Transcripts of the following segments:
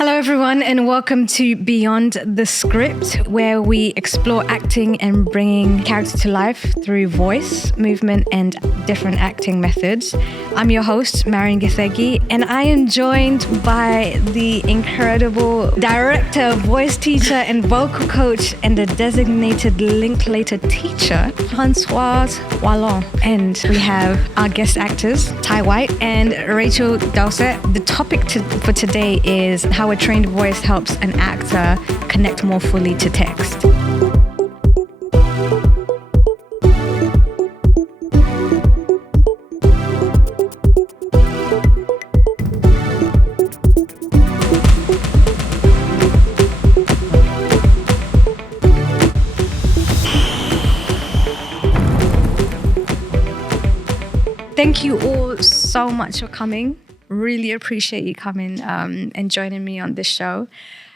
Hello, everyone, and welcome to Beyond the Script, where we explore acting and bringing character to life through voice, movement, and different acting methods. I'm your host, Marion Githegi, and I am joined by the incredible director, voice teacher, and vocal coach, and the designated Linklater teacher, Françoise Walot. And we have our guest actors, Ty White and Rachel Dowsett. The topic for today is how a trained voice helps an actor connect more fully to text. Thank you all so much for coming. Really appreciate you coming and joining me on this show.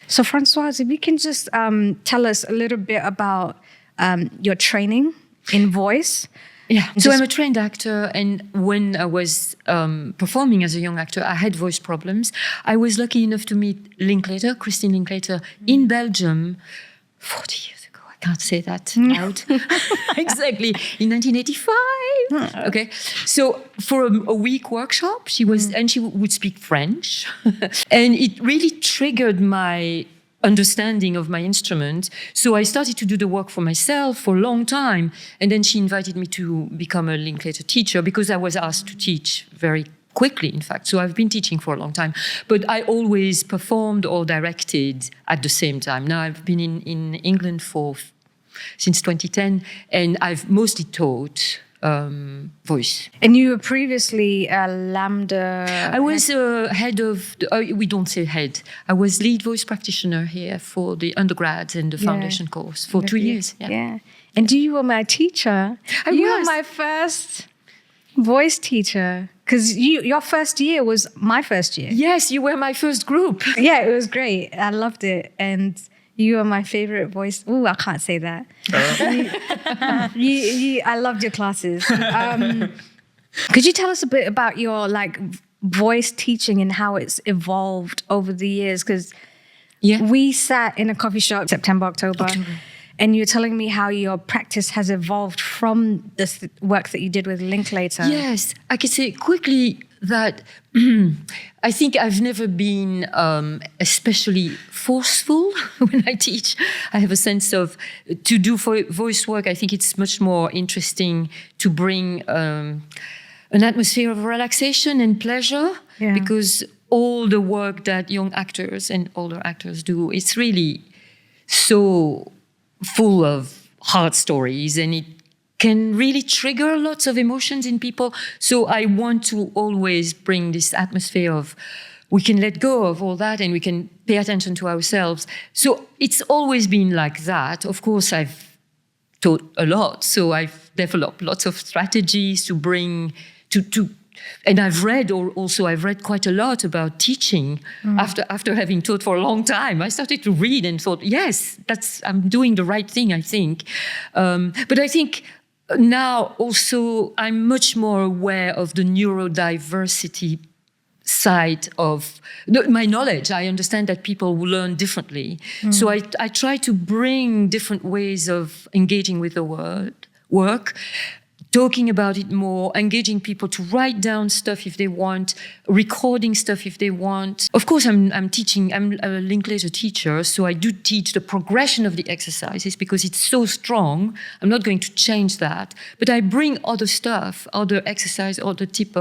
So Françoise, if you can just tell us a little bit about your training in voice. Yeah, so I'm a trained actor, and when I was performing as a young actor, I had voice problems. I was lucky enough to meet Linklater, Christine Linklater, in Belgium 40 years ago. I can't say that out. Exactly, in 1985. Okay, so for a week workshop, she would speak French, and it really triggered my understanding of my instrument. So I started to do the work for myself for a long time, and then she invited me to become a Linklater teacher because I was asked to teach very quickly, in fact. So I've been teaching for a long time, but I always performed or directed at the same time. Now I've been in England since 2010, and I've mostly taught voice. And you were previously a LAMDA... I was head of... we don't say head. I was lead voice practitioner here for the undergrad and the foundation course for 2 years. Yeah. And you were my teacher. You were my first voice teacher. Because your first year was my first year. Yes, you were my first group. Yeah, it was great. I loved it. And you are my favorite voice. Ooh, I can't say that. I loved your classes. Could you tell us a bit about your voice teaching and how it's evolved over the years? Because we sat in a coffee shop September, October, and you're telling me how your practice has evolved from the work that you did with Linklater. Yes, I could say quickly that I think I've never been especially forceful when I teach. I have a sense of, to do voice work, I think it's much more interesting to bring an atmosphere of relaxation and pleasure, because all the work that young actors and older actors do, it's really so full of hard stories, and it can really trigger lots of emotions in people. So I want to always bring this atmosphere of we can let go of all that and we can pay attention to ourselves. So it's always been like that. Of course, I've taught a lot. So I've developed lots of strategies to bring and I've read quite a lot about teaching after having taught for a long time. I started to read and thought, yes, I'm doing the right thing, I think. But I think now also I'm much more aware of the neurodiversity side of my knowledge. I understand that people will learn differently. So I try to bring different ways of engaging with the work, talking about it more, engaging people to write down stuff if they want, recording stuff if they want. Of course, I'm teaching, I'm a Linklater teacher, so I do teach the progression of the exercises because it's so strong. I'm not going to change that, but I bring other stuff, other exercise, other type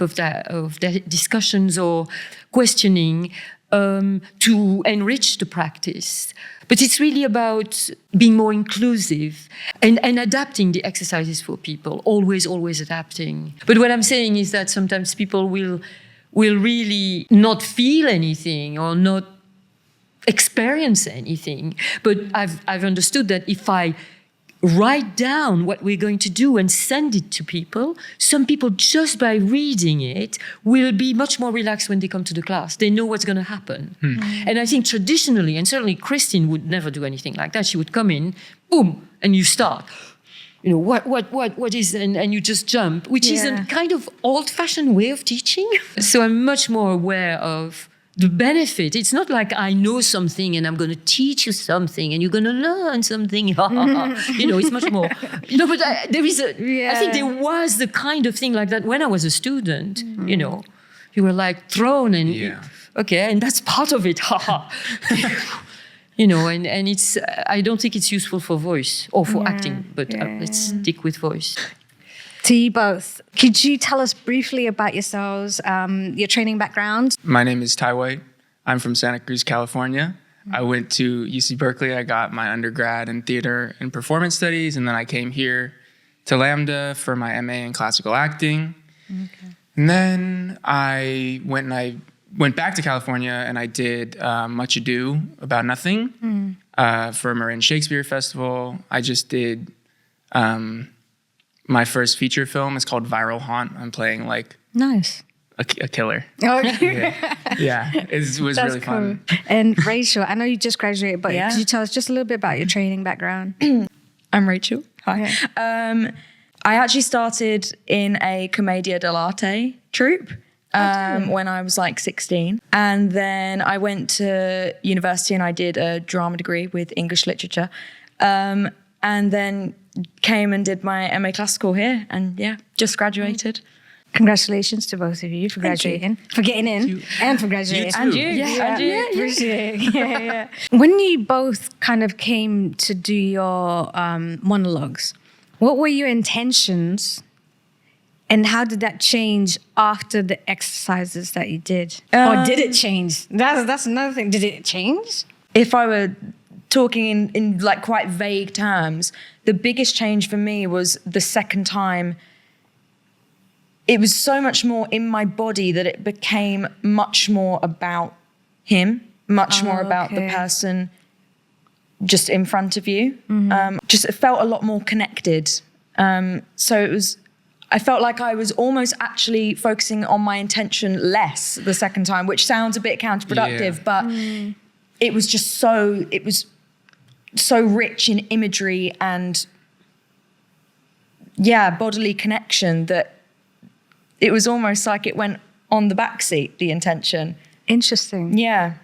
of discussions or questioning to enrich the practice. But it's really about being more inclusive and adapting the exercises for people, always adapting. But what I'm saying is that sometimes people will really not feel anything or not experience anything. But I've understood that if I write down what we're going to do and send it to people, some people just by reading it will be much more relaxed when they come to the class. They know what's going to happen. And I think traditionally, and certainly Christine would never do anything like that. She would come in, boom, and you start. You know, what is, and you just jump, which is a kind of old-fashioned way of teaching. So I'm much more aware of the benefit. It's not like I know something and I'm going to teach you something and you're going to learn something. It's much more. But there is I think there was the kind of thing like that when I was a student. You were like thrown and okay, and that's part of it. And it's. I don't think it's useful for voice or for acting, but let's stick with voice. To you both, could you tell us briefly about yourselves, your training background? My name is Ty White. I'm from Santa Cruz, California. I went to UC Berkeley. I got my undergrad in theater and performance studies, and then I came here to LAMDA for my MA in classical acting. Okay. And then I went back to California, and I did Much Ado About Nothing for Marin Shakespeare Festival. I just did... my first feature film is called Viral Haunt. I'm playing like a killer. Okay. Yeah. It was really fun. And Rachel, I know you just graduated, but could you tell us just a little bit about your training background? I'm Rachel. Hi. Yeah. I actually started in a commedia dell'arte troupe when I was like 16. And then I went to university and I did a drama degree with English literature. And then came and did my MA Classical here and just graduated. Congratulations to both of you for graduating, for getting in and for graduating. You too. And you. Appreciate it. Yeah. When you both kind of came to do your monologues, what were your intentions and how did that change after the exercises that you did? Or did it change? That's another thing. Did it change? If I were talking in like quite vague terms, the biggest change for me was the second time. It was so much more in my body that it became much more about him, much more about the person just in front of you. Just it felt a lot more connected. So I felt like I was almost actually focusing on my intention less the second time, which sounds a bit counterproductive, but it was just so rich in imagery and bodily connection that it was almost like it went on the backseat, the intention. Interesting. Yeah.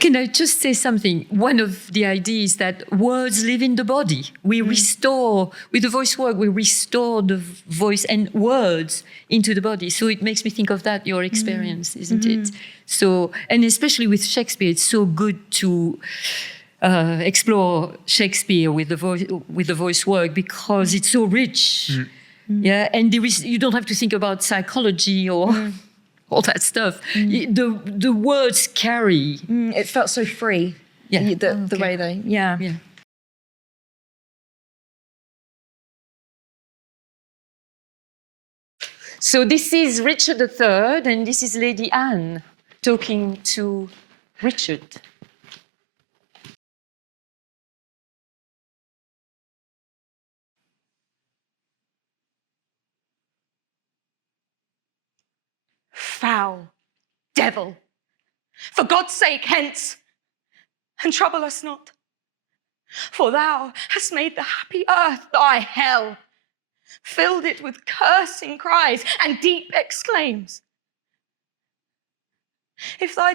Can I just say something? One of the ideas that words live in the body. We restore, with the voice work, we restore the voice and words into the body. So it makes me think of that, your experience, isn't it? So, and especially with Shakespeare, it's so good to explore Shakespeare with the voice work because it's so rich. Yeah, and you don't have to think about psychology or all that stuff. The words carry. It felt so free. Yeah, the way they. Yeah. So this is Richard III, and this is Lady Anne talking to Richard. Foul devil, for God's sake, hence, and trouble us not. For thou hast made the happy earth thy hell, filled it with cursing cries and deep exclaims. If thou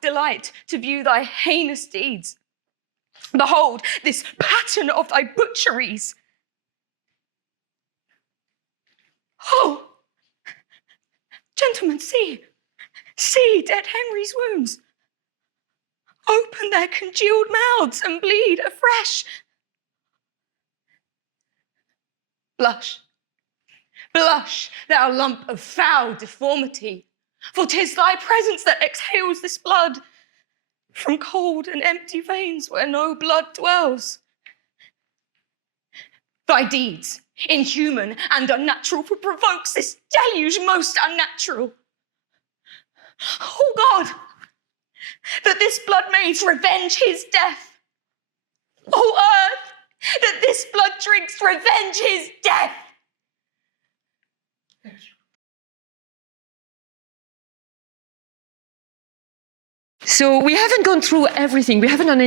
delight to view thy heinous deeds, behold this pattern of thy butcheries. Oh, gentlemen, see dead Henry's wounds. Open their congealed mouths and bleed afresh. Blush, thou lump of foul deformity, for 'tis thy presence that exhales this blood from cold and empty veins where no blood dwells. Thy deeds, inhuman and unnatural, provokes this deluge most unnatural. Oh God, that this blood may revenge his death. Oh earth, that this blood drinks revenge his death. So we haven't gone through everything. We haven't done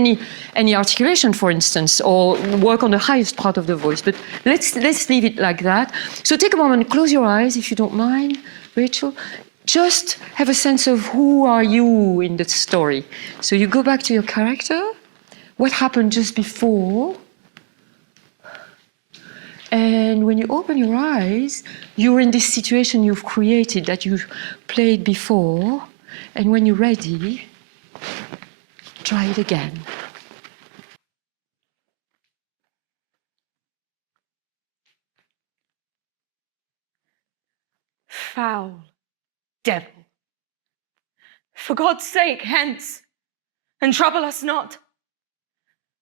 any articulation, for instance, or work on the highest part of the voice. But let's leave it like that. So take a moment, close your eyes if you don't mind, Rachel. just have a sense of who are you in the story. So you go back to your character, what happened just before, and when you open your eyes, you're in this situation you've created that you've played before, and when you're ready, try it again. Foul devil, for God's sake, hence, and trouble us not.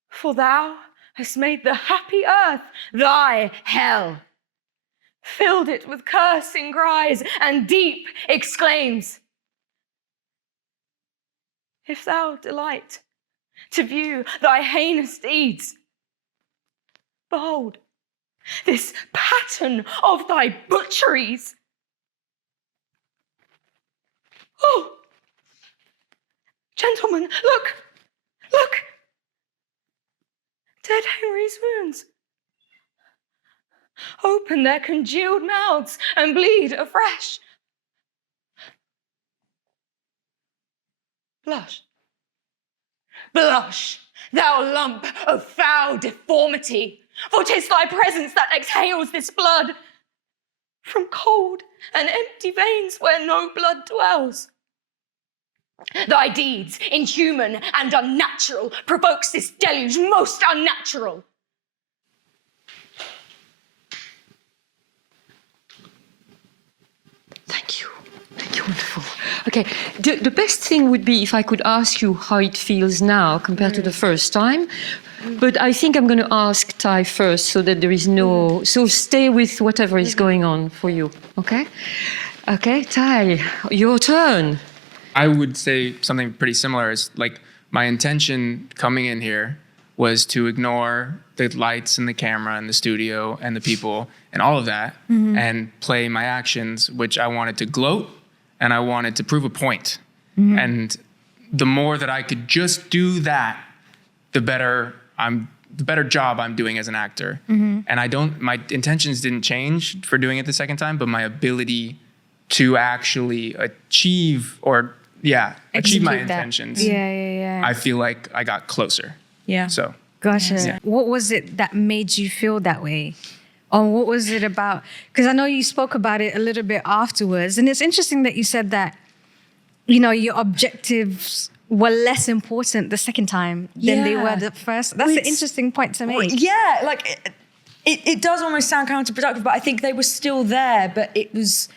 For thou hast made the happy earth thy hell, filled it with cursing cries and deep exclaims. If thou delight to view thy heinous deeds, behold this pattern of thy butcheries. Oh, gentlemen, look, look. Dead Henry's wounds open their congealed mouths and bleed afresh. Blush, blush, thou lump of foul deformity, for 'tis thy presence that exhales this blood from cold and empty veins where no blood dwells. Thy deeds, inhuman and unnatural, provokes this deluge most unnatural. Thank you. Thank you, wonderful. Okay, the best thing would be if I could ask you how it feels now compared to the first time. But I think I'm going to ask Ty first so that there is no... So stay with whatever is going on for you, okay? Okay, Ty, your turn. I would say something pretty similar. Is like my intention coming in here was to ignore the lights and the camera and the studio and the people and all of that and play my actions, which I wanted to gloat and I wanted to prove a point. And the more that I could just do that, the better job I'm doing as an actor. And my intentions didn't change for doing it the second time, but my ability to actually achieve my intentions. I feel like I got closer. Yeah. So. Gotcha. Yeah. What was it that made you feel that way? Or what was it about? Because I know you spoke about it a little bit afterwards. And it's interesting that you said that, you know, your objectives were less important the second time than they were the first. That's an interesting point to make. Yeah, like it does almost sound counterproductive, but I think they were still there, but it was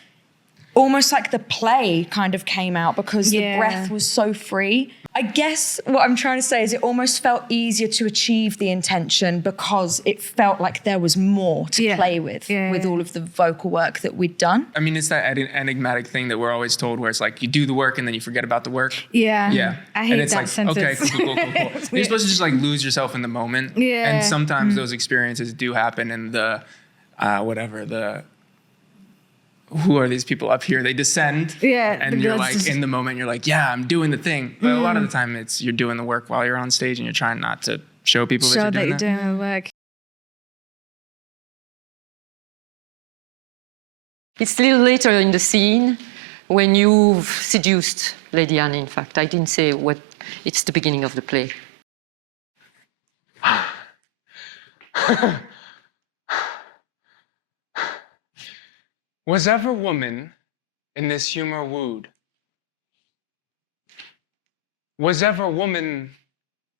almost like the play kind of came out because the breath was so free. I guess what I'm trying to say is it almost felt easier to achieve the intention because it felt like there was more to play with all of the vocal work that we'd done. I mean, it's that enigmatic thing that we're always told where it's like you do the work and then you forget about the work. Yeah. I hate and it's that like, sentence. okay, cool. You're supposed to just like lose yourself in the moment. Yeah. And sometimes those experiences do happen in the, who are these people up here? They descend. Yeah. And you're like, in the moment, you're like, yeah, I'm doing the thing. But a lot of the time, it's you're doing the work while you're on stage and you're trying not to show people that you're doing the work. It's a little later in the scene when you've seduced Lady Anne, in fact. I didn't say what, it's the beginning of the play. Was ever woman in this humor wooed? Was ever woman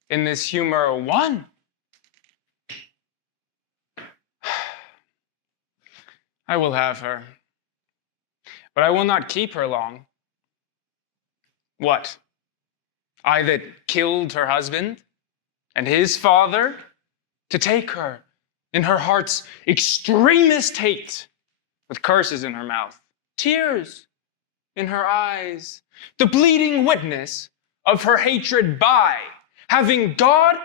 in this humor won? I will have her, but I will not keep her long. What? I that killed her husband and his father, to take her in her heart's extremest hate, with curses in her mouth, tears in her eyes, the bleeding witness of her hatred by, having God,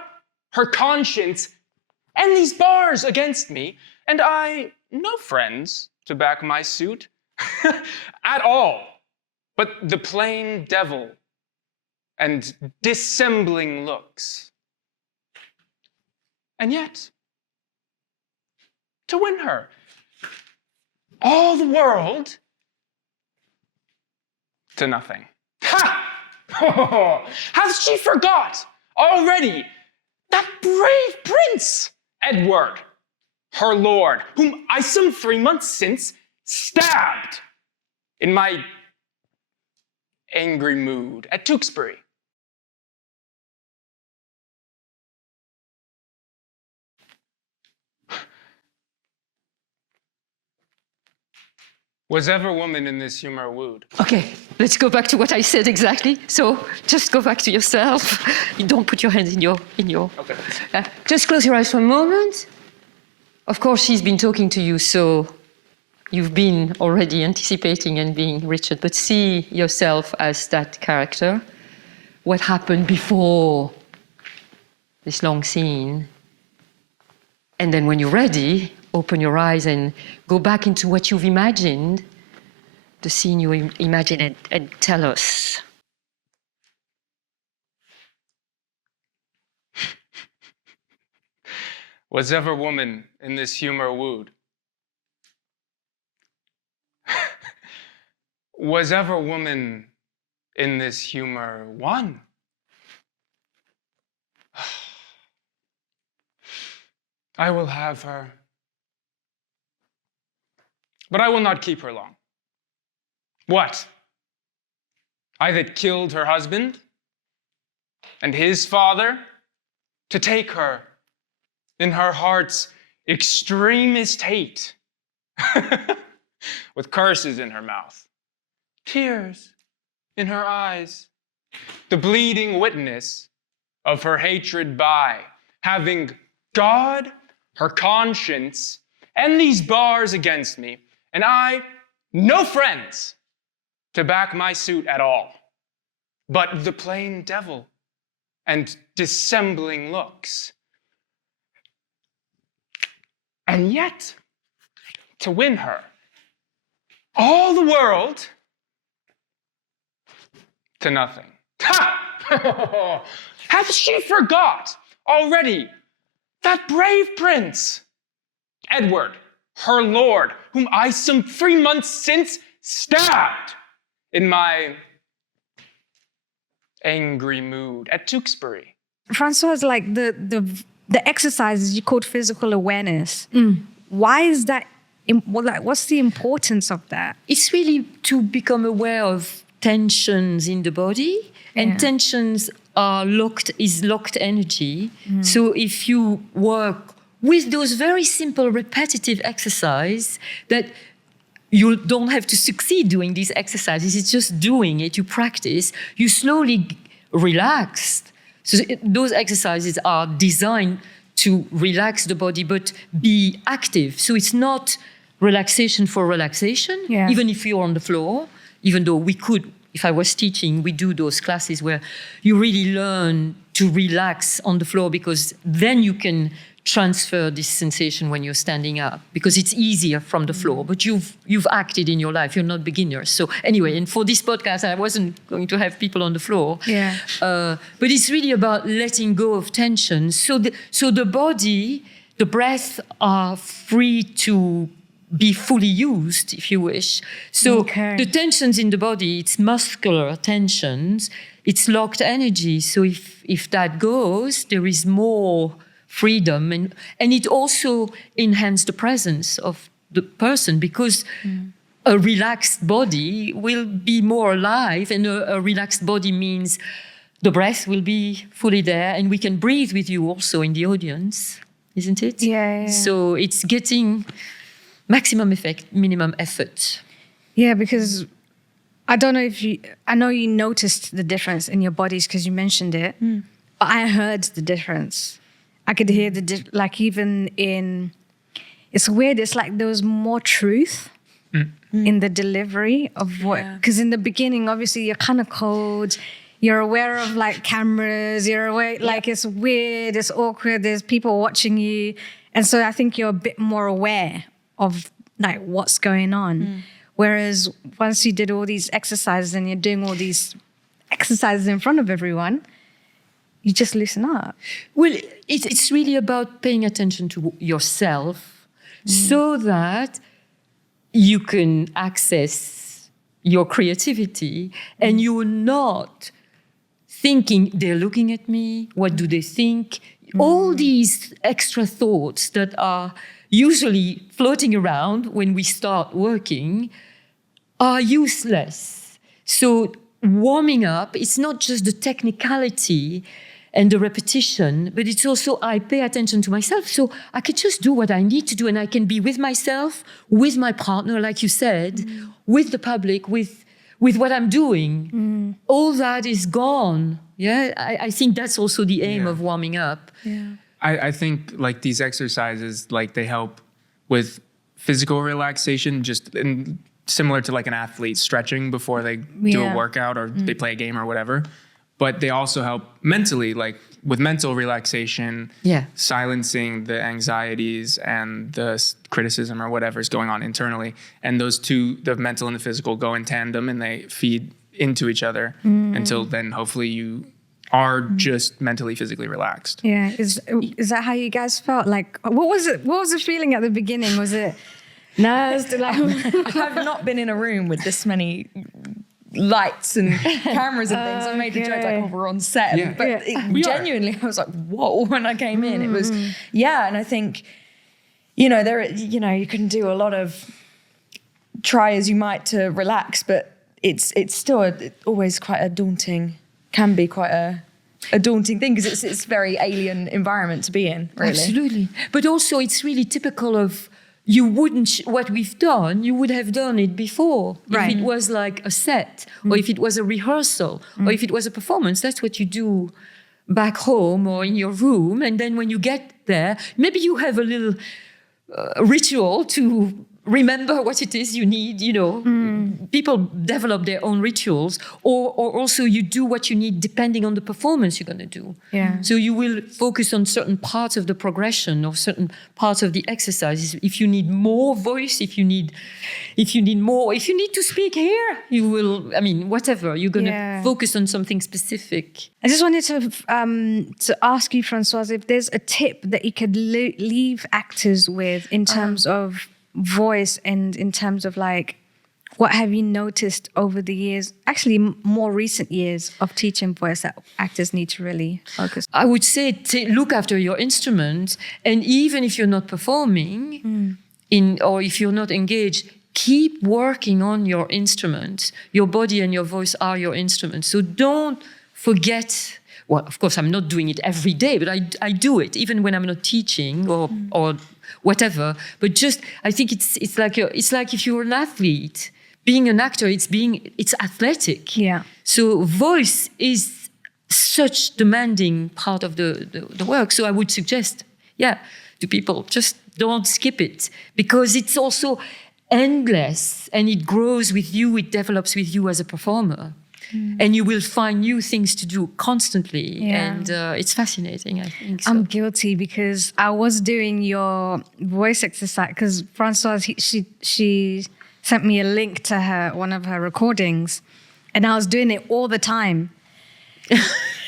her conscience, and these bars against me, and I no friends to back my suit at all, but the plain devil and dissembling looks. And yet, to win her, all the world to nothing. Ha! Hath she forgot already that brave prince, Edward, her lord, whom I some 3 months since stabbed in my angry mood at Tewkesbury? Was ever woman in this humor wooed? Okay, let's go back to what I said exactly. So just go back to yourself. You don't put your hands in your. Okay. Just close your eyes for a moment. Of course, she's been talking to you, so you've been already anticipating and being Richard. But see yourself as that character. What happened before this long scene? And then when you're ready, open your eyes and go back into what you've imagined, the scene you imagine, and tell us. Was ever woman in this humor wooed? Was ever woman in this humor won? I will have her. But I will not keep her long. What? I that killed her husband and his father, to take her in her heart's extremest hate, with curses in her mouth, tears in her eyes, the bleeding witness of her hatred by, having God, her conscience, and these bars against me, and I, no friends to back my suit at all, but the plain devil and dissembling looks. And yet, to win her, all the world to nothing. Ha! Hath she forgot already that brave prince, Edward, her lord, whom I some 3 months since stabbed in my angry mood at Tewkesbury? Françoise, like the exercises you called physical awareness. Why is that? What's the importance of that? It's really to become aware of tensions in the body, and tensions are locked energy. So if you work with those very simple repetitive exercises that you don't have to succeed doing these exercises, it's just doing it, you practice, you slowly relax. So those exercises are designed to relax the body but be active. So it's not relaxation for relaxation, even if you're on the floor, even though we could, if I was teaching, we do those classes where you really learn to relax on the floor, because then you can transfer this sensation when you're standing up, because it's easier from the floor, but you've acted in your life, you're not beginners. So anyway, and for this podcast, I wasn't going to have people on the floor. But it's really about letting go of tension. So the body, the breath are free to be fully used, if you wish. So the tensions in the body, it's muscular tensions, it's locked energy. So if that goes, there is more freedom, and it also enhances the presence of the person, because a relaxed body will be more alive, and a relaxed body means the breath will be fully there, and we can breathe with you also in the audience, isn't it? So it's getting maximum effect, minimum effort. Yeah, because I don't know if I know you noticed the difference in your bodies because you mentioned it, but I heard the difference. I could hear like even in, it's weird, it's like there was more truth in the delivery of what, because in the beginning, obviously you're kind of cold, you're aware of like cameras, you're aware, like it's weird, it's awkward, there's people watching you. And so I think you're a bit more aware of like what's going on. Whereas once you did all these exercises and you're doing all these exercises in front of everyone, you just loosen up. Well, it's really about paying attention to yourself so that you can access your creativity, and you're not thinking, they're looking at me, what do they think? All these extra thoughts that are usually floating around when we start working are useless. So warming up, it's not just the technicality and the repetition, but it's also I pay attention to myself. So I can just do what I need to do, and I can be with myself, with my partner, like you said, with the public, with what I'm doing. All that is gone. Yeah, I think that's also the aim of warming up. Yeah. I think like these exercises, like they help with physical relaxation, just similar to like an athlete stretching before they do a workout or they play a game or whatever. But they also help mentally, like with mental relaxation, silencing the anxieties and the criticism or whatever is going on internally. And those two, the mental and the physical, go in tandem and they feed into each other until then hopefully you are just mentally, physically relaxed. Yeah. Is that how you guys felt? Like, what was it? What was the feeling at the beginning? Was it nerves? I've not been in a room with this many lights and cameras and things. I made the joke like, oh, we're on set, but genuinely, I was like, whoa, when I came in, it was, and I think, you can do a lot of try as you might to relax, but it's still always quite a daunting, can be quite a daunting thing because it's very alien environment to be in, really. Absolutely. But also it's really typical of what we've done, you would have done it before. Right. If it was like a set, or if it was a rehearsal, or if it was a performance, that's what you do back home or in your room. And then when you get there, maybe you have a little ritual to remember what it is you need, People develop their own rituals, or also you do what you need depending on the performance you're going to do. Yeah. So you will focus on certain parts of the progression or certain parts of the exercises. If you need more voice, if you need to speak here, you will, whatever, you're going to focus on something specific. I just wanted to ask you, Françoise, if there's a tip that you could leave actors with in terms of voice and in terms of like, what have you noticed over the years, actually more recent years of teaching voice that actors need to really focus on? I would say look after your instrument, and even if you're not performing or if you're not engaged, keep working on your instrument. Your body and your voice are your instrument. So don't forget. Well, of course, I'm not doing it every day, but I do it even when I'm not teaching or whatever. But just, I think it's like if you're an athlete, being an actor, it's athletic. Yeah. So voice is such demanding part of the work. So I would suggest, to people, just don't skip it, because it's also endless and it grows with you, it develops with you as a performer. And you will find new things to do constantly. And it's fascinating, I think. So. I'm guilty because I was doing your voice exercise because Françoise, she sent me a link to one of her recordings, and I was doing it all the time.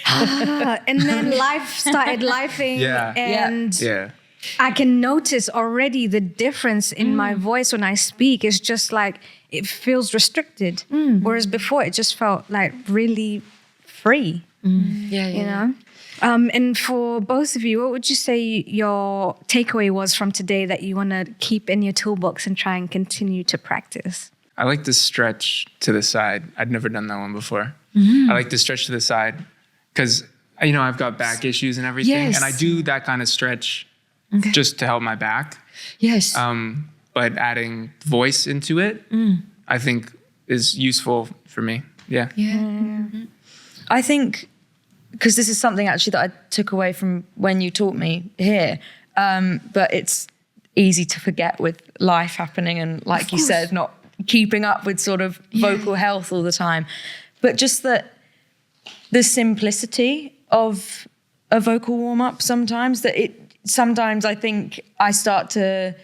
And then life started lifing. And I can notice already the difference in my voice when I speak. It's just like, it feels restricted. Whereas before it just felt like really free. You know? And for both of you, what would you say your takeaway was from today that you want to keep in your toolbox and try and continue to practice? I like to stretch to the side. I'd never done that one before. I like to stretch to the side because, I've got back issues and everything. Yes. And I do that kind of stretch just to help my back. Yes. But adding voice into it, I think is useful for me. Yeah. I think, because this is something actually that I took away from when you taught me here, but it's easy to forget with life happening and, like you said, not keeping up with sort of vocal health all the time. But just that the simplicity of a vocal warm-up sometimes, sometimes I think I start to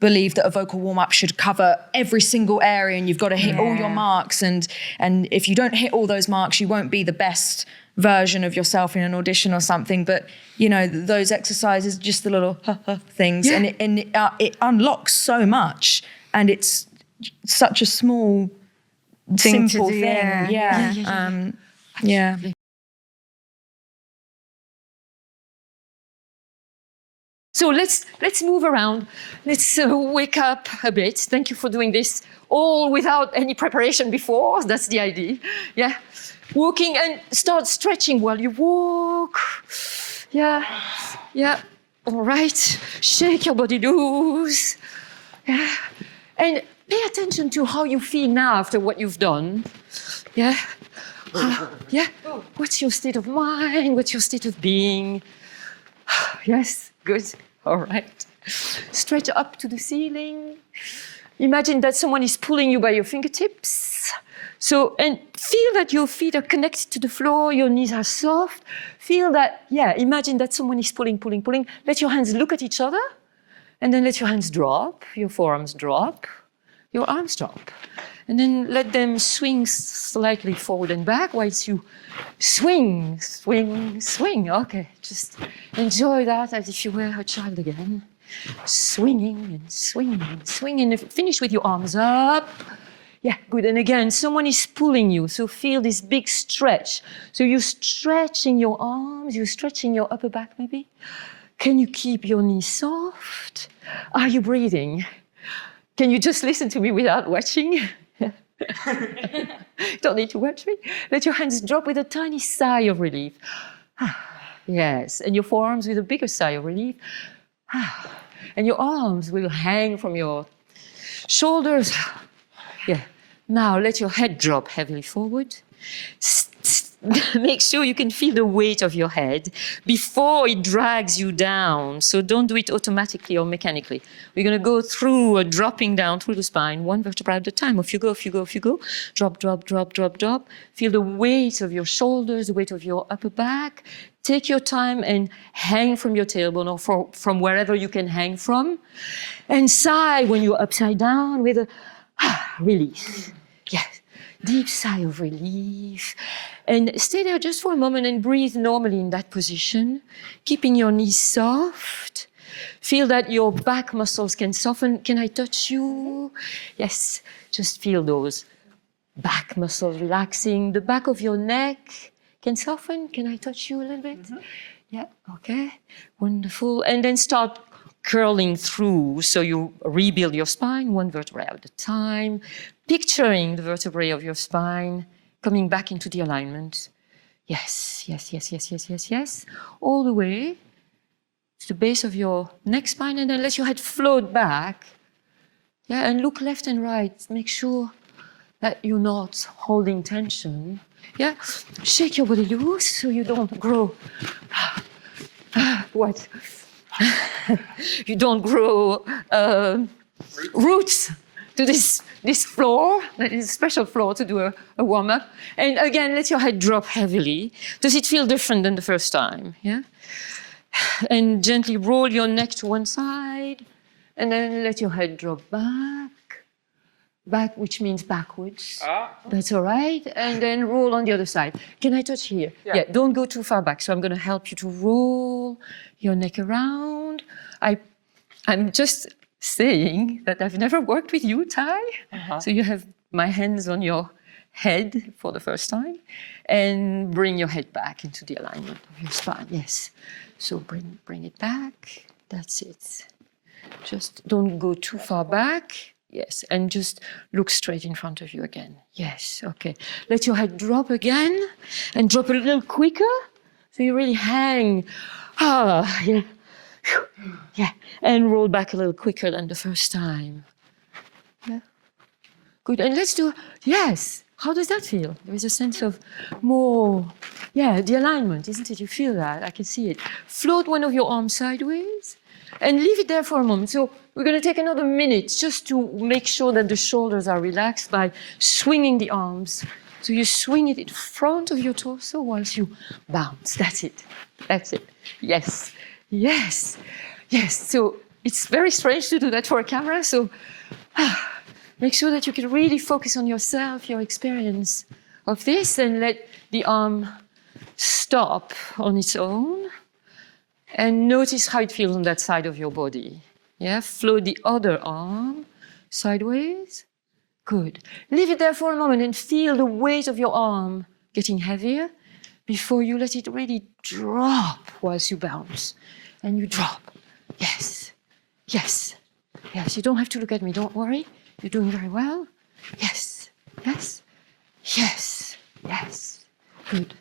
believe that a vocal warm-up should cover every single area and you've got to hit all your marks. And if you don't hit all those marks, you won't be the best version of yourself in an audition or something. But, those exercises, just the little things, and it unlocks so much. And it's such a small thing to simple do, thing. yeah. Yeah. So let's move around. Let's wake up a bit. Thank you for doing this all without any preparation before. That's the idea. Yeah. Walking and start stretching while you walk. Yeah. Yeah. All right. Shake your body loose. Yeah. And pay attention to how you feel now after what you've done. Yeah. Yeah. What's your state of mind? What's your state of being? Yes, good. All right. Stretch up to the ceiling. Imagine that someone is pulling you by your fingertips. So, and feel that your feet are connected to the floor, your knees are soft. Feel that, yeah, imagine that someone is pulling, pulling, pulling. Let your hands look at each other, and then let your hands drop, your forearms drop, your arms drop. And then let them swing slightly forward and back whilst you swing, swing, swing. Okay, just enjoy that as if you were a child again. Swinging and swinging and swinging. Finish with your arms up. Yeah, good. And again, someone is pulling you. So feel this big stretch. So you're stretching your arms, you're stretching your upper back maybe. Can you keep your knees soft? Are you breathing? Can you just listen to me without watching? Don't need to watch me. Let your hands drop with a tiny sigh of relief. Yes, and your forearms with a bigger sigh of relief. And your arms will hang from your shoulders. Yeah. Now let your head drop heavily forward. Make sure you can feel the weight of your head before it drags you down. So don't do it automatically or mechanically. We're going to go through a dropping down through the spine, one vertebra at a time. Off you go, off you go, off you go. Drop, drop, drop, drop, drop. Feel the weight of your shoulders, the weight of your upper back. Take your time and hang from your tailbone or from wherever you can hang from. And sigh when you're upside down with a release. Yes. Deep sigh of relief. And stay there just for a moment and breathe normally in that position, keeping your knees soft. Feel that your back muscles can soften. Can I touch you? Yes, just feel those back muscles relaxing. The back of your neck can soften. Can I touch you a little bit? Mm-hmm. Yeah, okay, wonderful. And then start curling through, so you rebuild your spine one vertebrae at a time, picturing the vertebrae of your spine coming back into the alignment. Yes, yes, yes, yes, yes, yes, yes. All the way to the base of your neck spine, and then let your head float back. Yeah, and look left and right. Make sure that you're not holding tension. Yeah, shake your body loose so you don't grow. What? You don't grow roots to this floor. That is a special floor to do a warm-up. And again, let your head drop heavily. Does it feel different than the first time? Yeah? And gently roll your neck to one side, and then let your head drop back. Back, which means backwards. That's all right. And then roll on the other side. Can I touch here? Yeah, don't go too far back. So I'm going to help you to roll your neck around. I'm just saying that I've never worked with you, Ty. So you have my hands on your head for the first time. And bring your head back into the alignment of your spine. Yes. So bring it back. That's it. Just don't go too far back. Yes, and just look straight in front of you again. Yes, okay. Let your head drop again and drop a little quicker. So you really hang. Yeah. Yeah, and roll back a little quicker than the first time. Yeah. Good, and let's do, yes. How does that feel? There is a sense of more, yeah, the alignment, isn't it? You feel that, I can see it. Float one of your arms sideways and leave it there for a moment. So we're going to take another minute just to make sure that the shoulders are relaxed by swinging the arms. So you swing it in front of your torso whilst you bounce. That's it. That's it. Yes. Yes. Yes. So it's very strange to do that for a camera. So make sure that you can really focus on yourself, your experience of this, and let the arm stop on its own. And notice how it feels on that side of your body. Yeah, float the other arm sideways. Good. Leave it there for a moment and feel the weight of your arm getting heavier before you let it really drop whilst you bounce. And you drop. Yes. Yes. Yes. You don't have to look at me. Don't worry. You're doing very well. Yes. Yes. Yes. Yes. Good.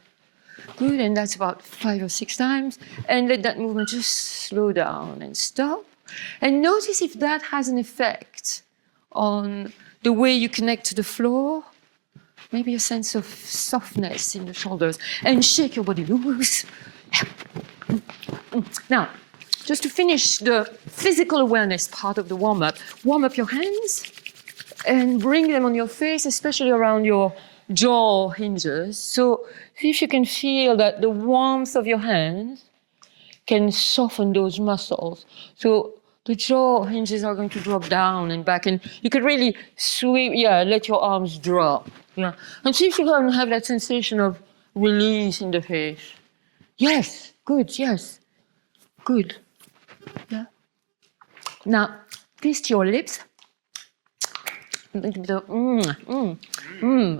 Good. And that's about 5 or 6 times. And let that movement just slow down and stop. And notice if that has an effect on the way you connect to the floor. Maybe a sense of softness in the shoulders. And shake your body loose. Now, just to finish the physical awareness part of the warm-up, warm up your hands and bring them on your face, especially around your jaw hinges. So see if you can feel that the warmth of your hands can soften those muscles. So the jaw hinges are going to drop down and back, and you can really sweep, let your arms drop. Yeah. And see if you can have that sensation of release in the face. Yes, good, yes. Good. Yeah. Now, taste your lips.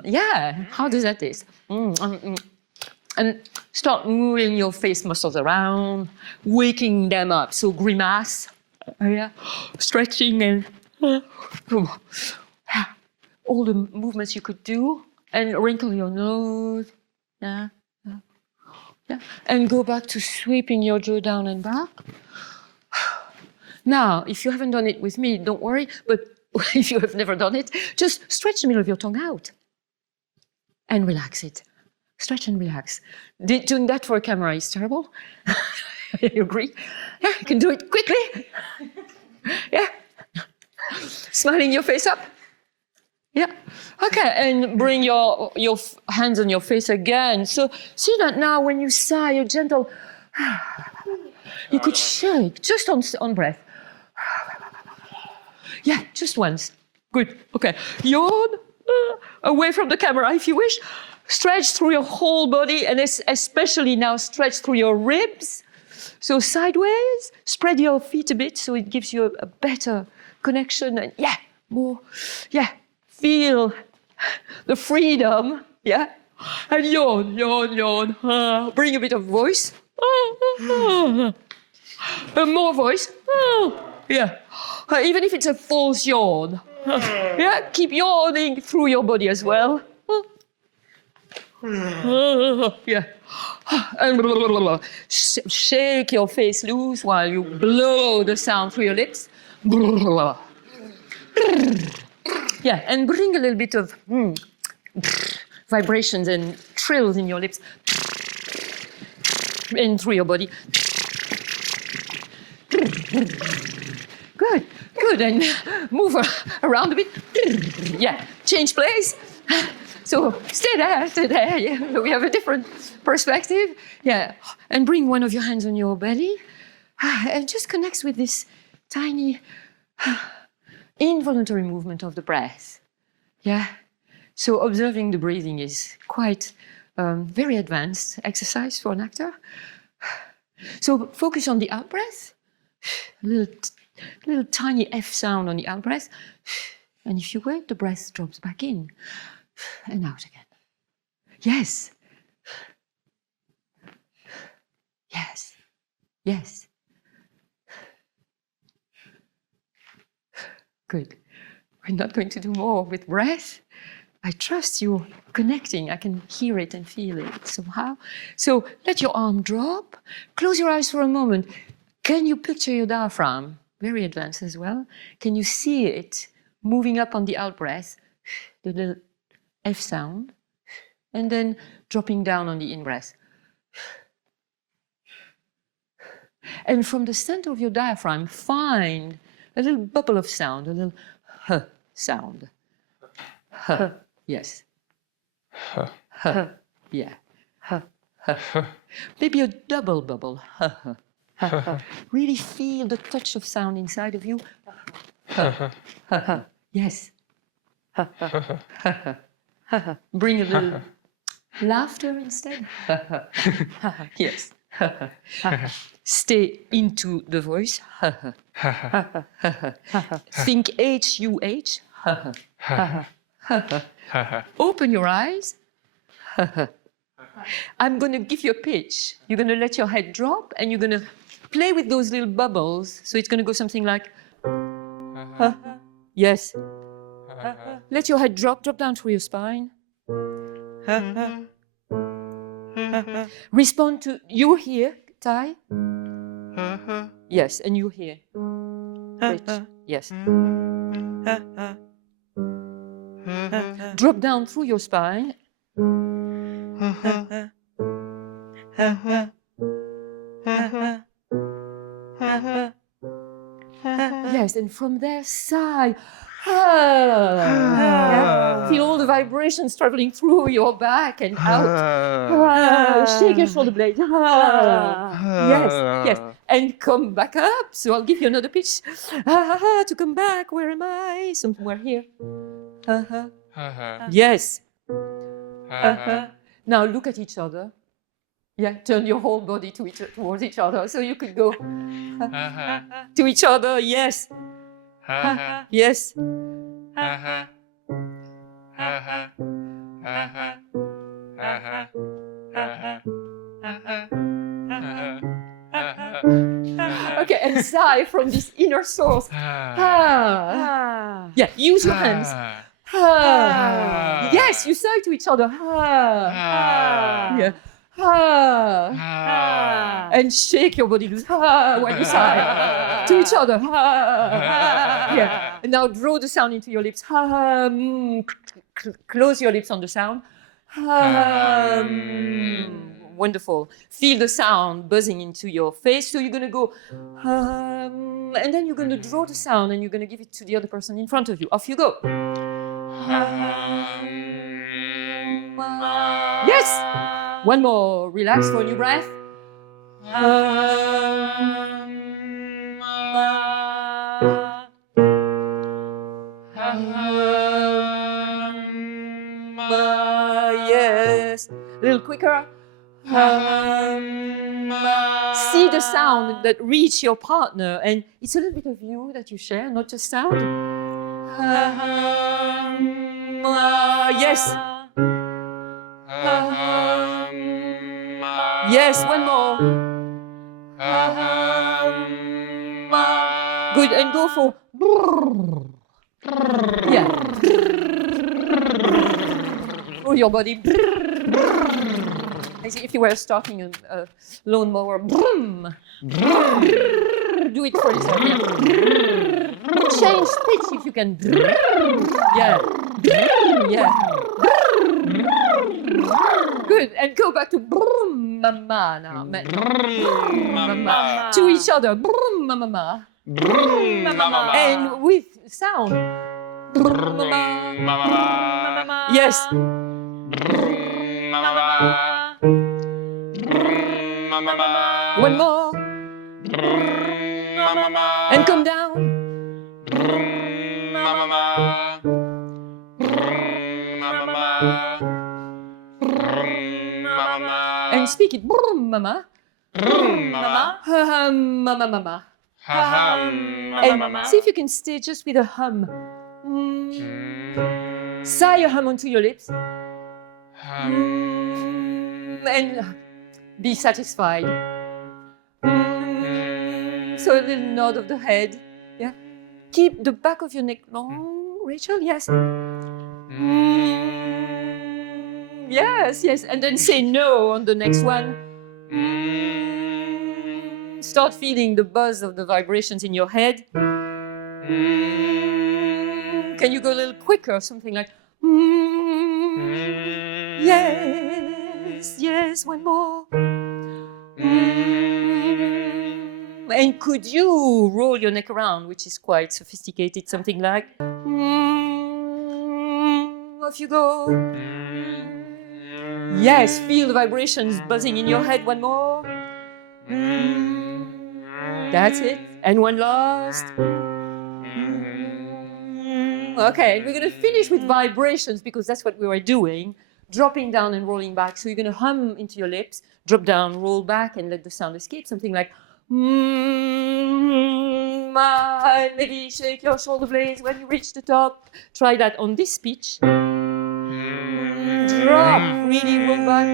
Yeah, how does that taste? And start moving your face muscles around, waking them up. So grimace, stretching and all the movements you could do. And wrinkle your nose. Yeah. And go back to sweeping your jaw down and back. Now, if you haven't done it with me, don't worry, but if you have never done it, just stretch the middle of your tongue out and relax it. Stretch and relax. Doing that for a camera is terrible. You agree? Yeah, you can do it quickly. Yeah. Smiling your face up. Yeah. Okay, and bring your hands on your face again. So see that now when you sigh, a gentle, you could shake just on breath. Yeah, just once. Good. Okay. Yawn away from the camera if you wish. Stretch through your whole body, and especially now stretch through your ribs. So sideways, spread your feet a bit so it gives you a better connection. And more. Feel the freedom, and yawn. Bring a bit of voice. More voice. Even if it's a false yawn. Keep yawning through your body as well. And shake your face loose while you blow the sound through your lips. And bring a little bit of vibrations and trills in your lips and through your body. Good. And move around a bit. Change place. So stay there. Yeah. We have a different perspective. And bring one of your hands on your belly and just connect with this tiny involuntary movement of the breath. So observing the breathing is quite very advanced exercise for an actor. So focus on the out-breath. A little tiny F sound on the out-breath. And if you wait, the breath drops back in and out again. Yes. Good. We're not going to do more with breath. I trust you're connecting. I can hear it and feel it somehow. So let your arm drop. Close your eyes for a moment. Can you picture your diaphragm? Very advanced as well. Can you see it moving up on the out-breath, the little F sound, and then dropping down on the in-breath? And from the center of your diaphragm, find a little bubble of sound, a little H sound. H. Yes. H. Yeah. H. Maybe a double bubble. Really feel the touch of sound inside of you. Yes. Bring a little laughter instead. Yes. Stay into the voice. Think H-U-H. Open your eyes. I'm going to give you a pitch. You're going to let your head drop and you're going to play with those little bubbles. So it's going to go something like, yes. Let your head drop down through your spine. Respond to, you here, Ty? Yes, and you here. Pitch. Yes. Drop down through your spine. Yes, and from there, sigh. Yeah. Feel all the vibrations traveling through your back and out. Shake your shoulder blades. Yes, yes. And come back up. So I'll give you another pitch. To come back. Where am I? Somewhere here. Yes. Now look at each other. Yeah, turn your whole body towards each other. So you could go to each other. Yes. Yes. Okay, and sigh from this inner source. Yeah, use your hands. Yes, you sigh to each other. Yeah. And shake your body loose when you sigh to each other. Yeah. And now draw the sound into your lips. Close your lips on the sound. Wonderful. Feel the sound buzzing into your face. So you're going to go, and then you're going to draw the sound and you're going to give it to the other person in front of you. Off you go. Yes. One more. Relax for a new breath. Yes. A little quicker. See the sound that reach your partner, and it's a little bit of you that you share, not just sound. Yes. Yes, one more. Good, and go for. Yeah. Through your body. As if you were starting a lawnmower. Do it for yourself. Yeah. Change pitch if you can. Yeah. Yeah. Good, and go back to mama now. To each other. Mama. And with sound. Yes. One more. And come down. And speak it. Mama. Mama. Mama. And see if you can stay just with a hum. Sigh a hum onto your lips. And be satisfied. So a little nod of the head. Yeah. Keep the back of your neck long, Rachel. Yes. Yes, yes. And then say no on the next one. Start feeling the buzz of the vibrations in your head. Can you go a little quicker? Something like. Yes, yes, one more. And could you roll your neck around, which is quite sophisticated, something like. Off you go. Yes, feel the vibrations buzzing in your head. One more. That's it. And one last. Okay, and we're going to finish with vibrations because that's what we were doing. Dropping down and rolling back. So you're going to hum into your lips, drop down, roll back, and let the sound escape. Something like. And maybe shake your shoulder blades when you reach the top. Try that on this pitch. Drop, really roll back.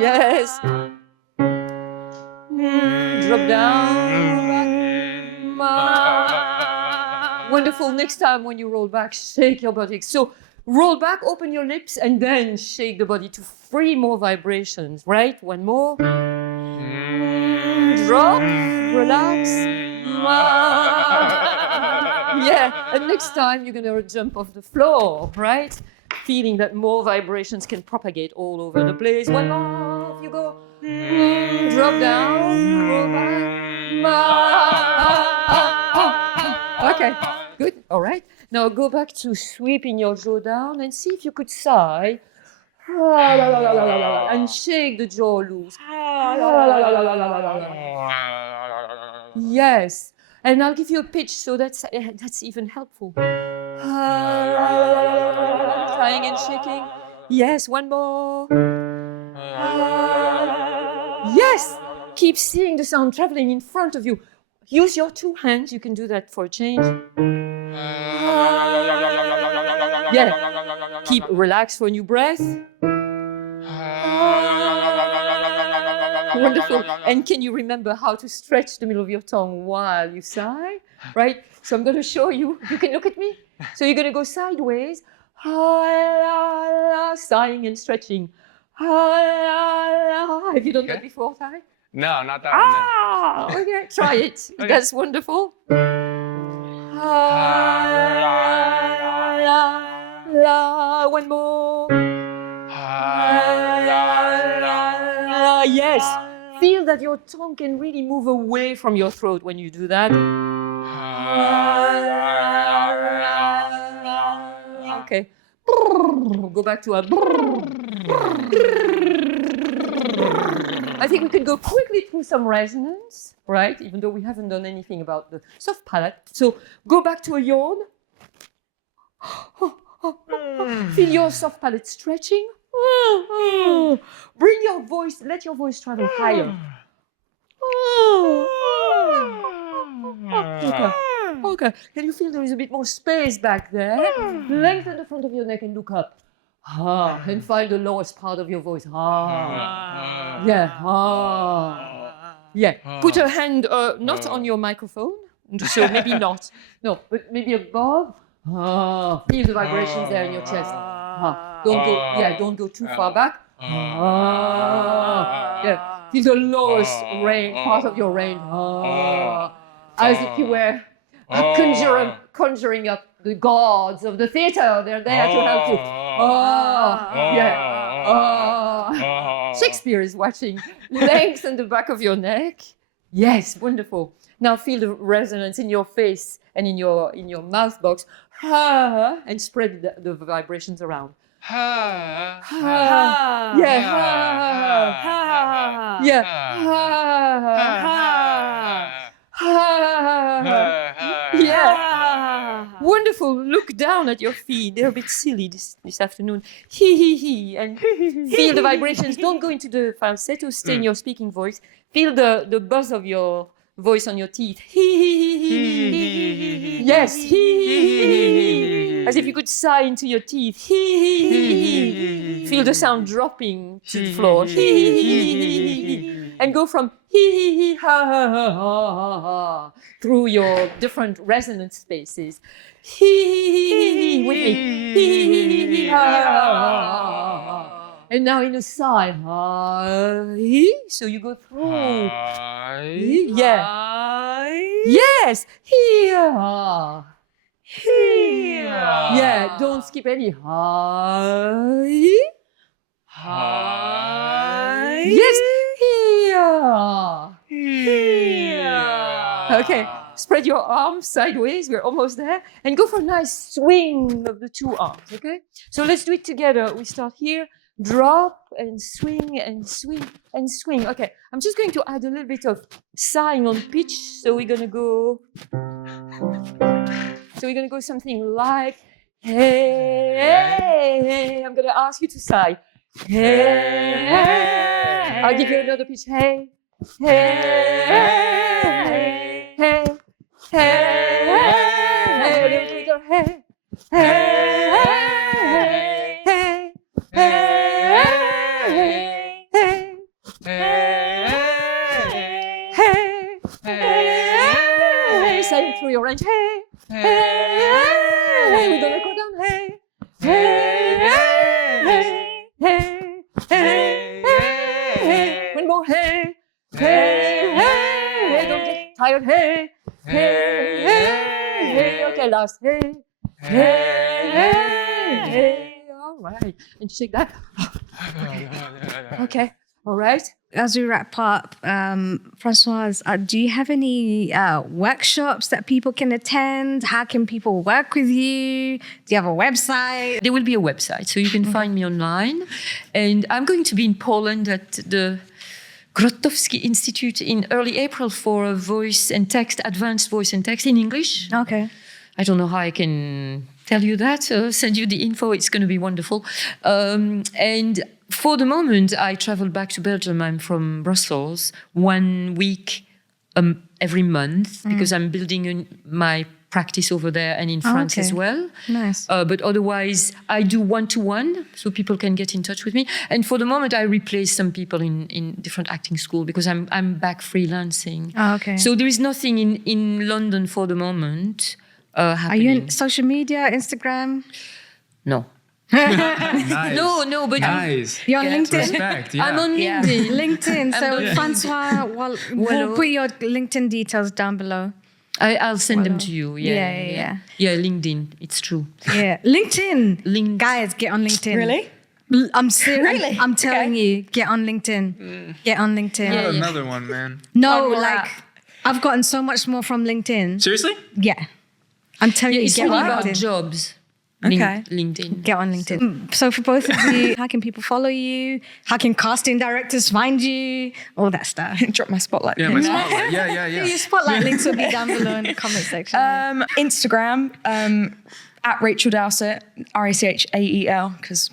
Yes. Drop down. Wonderful. Next time when you roll back, shake your buttocks. So roll back, open your lips, and then shake the body to 3 more vibrations, right? 1 more. Drop, relax. Yeah, and next time you're gonna jump off the floor, right? Feeling that more vibrations can propagate all over the place. 1 more, off you go. Drop down, roll back. Okay, good, all right. Now go back to sweeping your jaw down and see if you could sigh. And shake the jaw loose. Yes, and I'll give you a pitch, so that's even helpful. Trying and shaking. Yes, 1 more. Yes, keep seeing the sound traveling in front of you. Use your 2 hands. You can do that for a change. Yeah, keep relaxed for a new breath. Wonderful. And can you remember how to stretch the middle of your tongue while you sigh? Right? So I'm going to show you. You can look at me. So you're going to go sideways. Sighing and stretching. Have you done that before, Ty? No, not that one. No. Okay. Try it. Okay. That's wonderful. One more. Yes. Feel that your tongue can really move away from your throat when you do that. Okay. Go back to a. I think we can go quickly through some resonance, right? Even though we haven't done anything about the soft palate. So go back to a yawn. Feel your soft palate stretching. Bring your voice, let your voice travel higher. Okay. Can you feel there is a bit more space back there? Lengthen the front of your neck and look up. And find the lowest part of your voice. Yeah. Put a hand not on your microphone, so maybe not. No, but maybe above. Feel the vibrations there in your chest. Don't go too far back. Feel the lowest part of your range. As if you were conjuring up the gods of the theater. They're there to help you. Shakespeare is watching. Lengthen the back of your neck. Yes, wonderful. Now feel the resonance in your face and in your mouth box. And spread the vibrations around. Wonderful. Look down at your feet. They're a bit silly this afternoon. And feel the vibrations. Don't go into the falsetto. Stay in your speaking voice. Feel the buzz of your voice on your teeth. Yes. As if you could sigh into your teeth. Feel the sound dropping to the floor. And go from through your different resonance spaces. With me. And now in a sigh. So you go through. Yeah. Yes. Here. Yeah, don't skip any. Yes. Here. Okay. Spread your arms sideways. We're almost there. And go for a nice swing of the 2 arms. Okay. So let's do it together. We start here. Drop and swing and swing and swing. Okay. I'm just going to add a little bit of sighing on pitch. So we're gonna go something like hey. I'm gonna ask you to sigh. Hey. I'll give you another pitch. Hey. Same through your range. Hey, hey, we're gonna go down. Hey, hey, hey, hey, hey. One more. Hey, hey, hey. Don't get tired. Hey, hey, hey. Okay, last. Hey, hey, hey. All right, and shake that. Okay, all right. As we wrap up, Françoise, do you have any workshops that people can attend? How can people work with you? Do you have a website? There will be a website, so you can find me online. And I'm going to be in Poland at the Grotowski Institute in early April for a voice and text, advanced voice and text in English. Okay. I don't know how I can tell you that, send you the info. It's going to be wonderful. And for the moment, I travel back to Belgium. I'm from Brussels 1 week every month because I'm building my practice over there and in France as well. Nice. But otherwise, I do one-to-one, so people can get in touch with me. And for the moment, I replace some people in different acting school because I'm back freelancing. Oh, okay. So there is nothing in London for the moment happening. Are you on social media, Instagram? No. Nice. No, but Nice. You're on LinkedIn? Respect. Yeah. I'm on LinkedIn. LinkedIn. So François, we'll put your LinkedIn details down below. I'll send them to you. Yeah. Yeah, LinkedIn. It's true. Yeah. LinkedIn. Guys, get on LinkedIn. Really? I'm serious. Really? I'm telling you, get on LinkedIn. Get on LinkedIn. Yeah. Another one, man. No, One like rap. I've gotten so much more from LinkedIn. Seriously? Yeah. I'm telling you, It's get really on about LinkedIn. jobs. Okay. LinkedIn. Get on LinkedIn. So for both of you, how can people follow you? How can casting directors find you? All that stuff. Drop my spotlight. Yeah, my spotlight. Yeah. Your spotlight links will be down below in the comment section. Instagram, at Rachel Dowsett, RACHAEL, because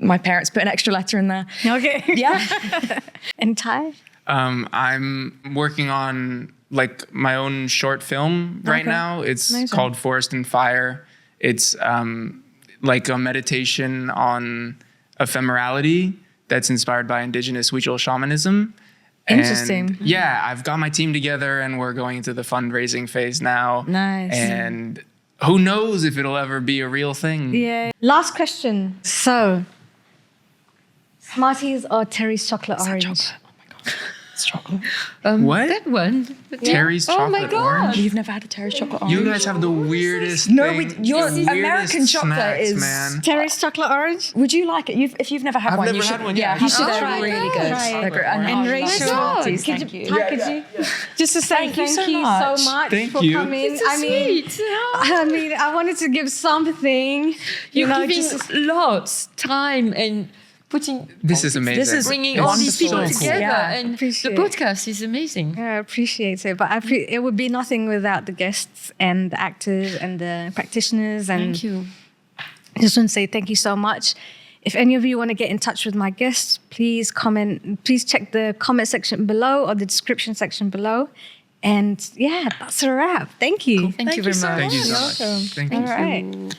my parents put an extra letter in there. Okay. Yeah. And Ty? I'm working on like my own short film right Okay. now. It's Amazing. called Forest and Fire. It's like a meditation on ephemerality that's inspired by indigenous Huichol shamanism. Interesting. And yeah, I've got my team together and we're going into the fundraising phase now. Nice. And who knows if it'll ever be a real thing. Yeah. Last question. So, Smarties or Terry's chocolate orange? It's chocolate. What? That one. Terry's Oh my chocolate God. orange? You've never had a Terry's chocolate orange? You guys have the weirdest No, thing, your the weirdest American chocolate snacks, is- man. Terry's chocolate orange? Would you like it? If you've never had I've one, never you had should. one, yeah. you should. Oh, They're try really it. good. Try it. They're great. And I love Rachel, Smarties. could Thank you. Hi, could you just to say Thank you thank so you much. so much Thank for you. coming. I mean, I wanted to give something. You're know, giving just lots time and putting. This is amazing. This is Bringing It's all these people so cool. together, Yeah. and Appreciate the it. podcast is amazing. Yeah, I appreciate it, but it would be nothing without the guests and the actors and the practitioners. And Thank you. I just want to say thank you so much. If any of you want to get in touch with my guests, please comment. Please check the comment section below or the description section below. And yeah, that's a wrap. Thank you. Thank you very much. Thank you so You're much. welcome. Thank you. All right.